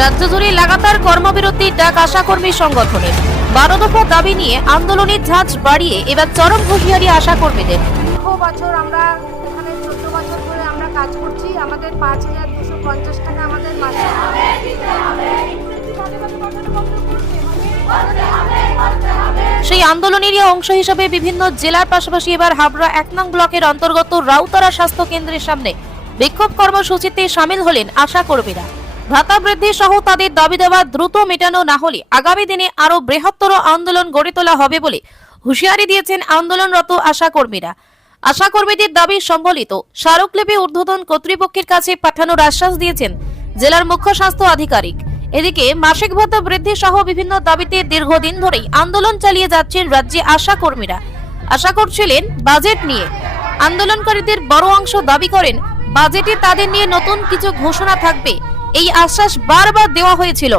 রাজ্য জুড়ে লাগাতার কর্মবিরতির ডাক আশাকর্মী সংগঠনের 12 দফা দাবি নিয়ে আন্দোলনের ঝাঁজ বাড়িয়ে এবার চরম হুঁশিয়ারি আশাকর্মীদের। দীর্ঘ বছর আমরা এখানে 14 বছর ধরে আমরা কাজ করছি। আমাদের 5,250 টাকা আমাদের মাসে। সেই আন্দোলনেরই অংশ হিসেবে বিভিন্ন জেলার পাশাপাশি এবার হাবড়া 1 নং ব্লকের অন্তর্গত রাউতারা স্বাস্থ্য কেন্দ্রের সামনে বিক্ষোভ কর্মসূচিতে সামিল হলেন আশাকর্মীরা। ভাতা বৃদ্ধি সহ তাদের দাবি দেওয়া দ্রুত মেটানো না হলে আগামী দিনে আরো বৃহত্তর আন্দোলন গড়ে তোলা হবে বলে হুঁশিয়ারি দিয়েছেন আন্দোলনরত আশাকর্মীরা। আশাকর্মীদের দাবি সম্বলিত স্মারকলিপি ঊর্ধ্বতন কর্তৃপক্ষের কাছে পাঠানোর আশ্বাস দিয়েছেন জেলার মুখ্য স্বাস্থ্য আধিকারিক। এদিকে মাসিক ভাতা বৃদ্ধি সহ বিভিন্ন দাবিতে দীর্ঘদিন ধরেই আন্দোলন চালিয়ে যাচ্ছেন রাজ্যে আশাকর্মীরা। আশা করছিলেন বাজেট নিয়ে আন্দোলনকারীদের বড় অংশ দাবি করেন বাজেটে তাদের নিয়ে নতুন কিছু ঘোষণা থাকবে, এই আশ্বাস বারবার দেওয়া হয়েছিল,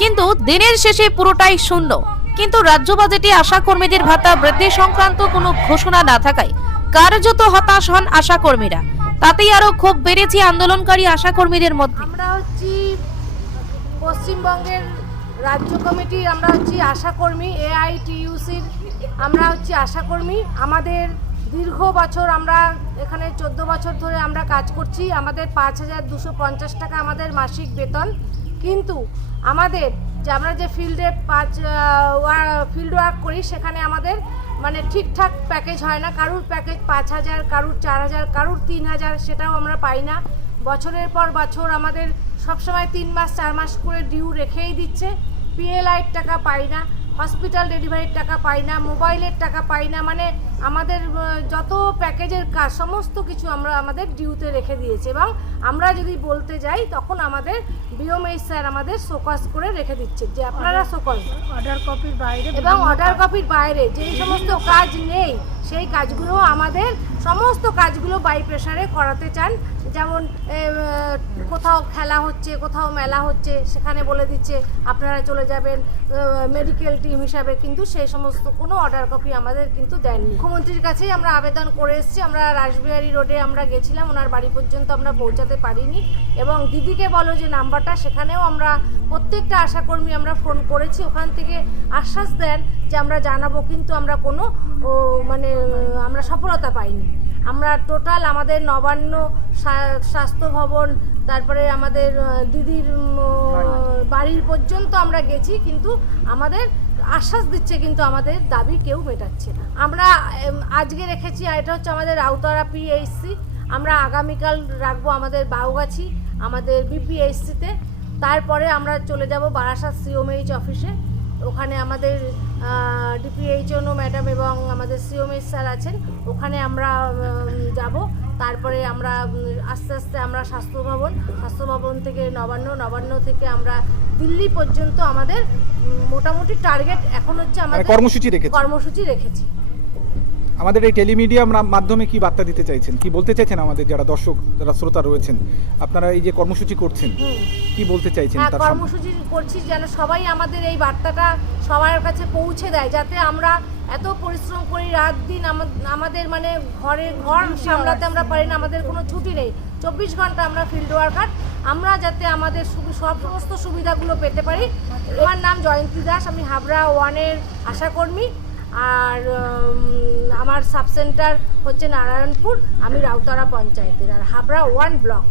কিন্তু দিনের শেষে পুরোটাই শূন্য। কিন্তু রাজ্য বাজেটে আশাকর্মীদের ভাতা বৃদ্ধি সংক্রান্ত কোনো ঘোষণা না থাকায় কার্যত হতাশ হন আশাকর্মীরা। তাতেই আরো ক্ষোভ বেড়েছে আন্দোলনকারী আশাকর্মীদের মধ্যে। আমরা হচ্ছি পশ্চিমবঙ্গের রাজ্য কমিটি, আমরা হচ্ছি আশাকর্মী, AITUCর আমরা হচ্ছি আশাকর্মী। আমাদের দীর্ঘ বছর আমরা এখানে 14 বছর ধরে আমরা কাজ করছি। আমাদের 5,250 টাকা আমাদের মাসিক বেতন। কিন্তু আমাদের যে আমরা যে ফিল্ড ওয়ার্ক করি সেখানে আমাদের মানে ঠিকঠাক প্যাকেজ হয় না। কারুর প্যাকেজ 5,000, কারুর 4,000, কারুর 3,000, সেটাও আমরা পাই না। বছরের পর বছর আমাদের সবসময় 3 মাস 4 মাস করে ডিউ রেখেই দিচ্ছে। PLIর টাকা পাই না, হসপিটাল ডেলিভারির টাকা পাই না, মোবাইলের টাকা পাই না। মানে আমাদের যত প্যাকেজের কাজ সমস্ত কিছু আমরা আমাদের ডিউতে রেখে দিয়েছি, এবং আমরা যদি বলতে যাই তখন আমাদের BOMH স্যার আমাদের শোকজ করে রেখে দিচ্ছে যে আপনারা শোকজ অর্ডার কপির বাইরে এবং অর্ডার কপির বাইরে যেই সমস্ত কাজ নেই সেই কাজগুলো আমাদের সমস্ত কাজগুলো বাই প্রেশারে করাতে চান। যেমন কোথাও খেলা হচ্ছে, কোথাও মেলা হচ্ছে, সেখানে বলে দিচ্ছে আপনারা চলে যাবেন মেডিকেল টিম হিসাবে, কিন্তু সেই সমস্ত কোনো অর্ডার কপি আমাদের কিন্তু দেননি। মুখ্যমন্ত্রীর কাছেই আমরা আবেদন করে এসেছি। আমরা রাসবিহারী রোডে আমরা গেছিলাম, ওনার বাড়ি পর্যন্ত আমরা পৌঁছাতে পারিনি। এবং দিদিকে বলো যে নাম্বারটা, সেখানেও আমরা প্রত্যেকটা আশাকর্মী আমরা ফোন করেছি, ওখান থেকে আশ্বাস দেন যে আমরা জানাবো, কিন্তু আমরা কোনো মানে আমরা সফলতা পাইনি। আমরা টোটাল আমাদের নবান্ন, স্বাস্থ্য ভবন, তারপরে আমাদের দিদির বাড়ির পর্যন্ত আমরা গেছি, কিন্তু আমাদের আশ্বাস দিচ্ছে কিন্তু আমাদের দাবি কেউ মেটাচ্ছে না। আমরা আজকে রেখেছি, এটা হচ্ছে আমাদের রাউতারা PHC। আমরা আগামীকাল রাখবো আমাদের বাউগাছি আমাদের BPHCতে। তারপরে আমরা চলে যাব বারাসাত COMH অফিসে। ওখানে আমাদের DPHO ম্যাডাম এবং আমাদের COMH স্যার আছেন, ওখানে আমরা যাব। তারপরে আমরা আস্তে আস্তে আমরা স্বাস্থ্য ভবন থেকে নবান্ন থেকে আমরা দিল্লি পর্যন্ত আমাদের মোটামুটি টার্গেট এখন হচ্ছে আমাদের কর্মসূচি রেখেছি। আমাদের এই টেলিমিডিয়া মাধ্যমে কি বার্তা দিতে চাইছেন, কি বলতে চাইছেন আমাদের যারা দর্শক, যারা শ্রোতা রয়েছেন, আপনারা এই যে কর্মসূচি করছেন কি বলতে চাইছেন? হ্যাঁ, কর্মসূচি করছি যেন সবাই আমাদের এই বার্তাটা সবার কাছে পৌঁছে দেয়, যাতে আমরা এত পরিশ্রম করি রাত দিন, আমাদের মানে ঘর সামলাতে আমরা পারি না, আমাদের কোনো ছুটি নেই, 24 ঘন্টা আমরা ফিল্ড ওয়ার্কার। আমরা যাতে আমাদের সমস্ত সুবিধাগুলো পেতে পারি। আমার নাম জয়ন্তী দাস, আমি হাবড়া 1-এর আশাকর্মী। আর আমার সাব সেন্টার হচ্ছে নারায়ণপুর, আমি রাউতারা পঞ্চায়েতের, আর হাবড়া 1 ব্লক।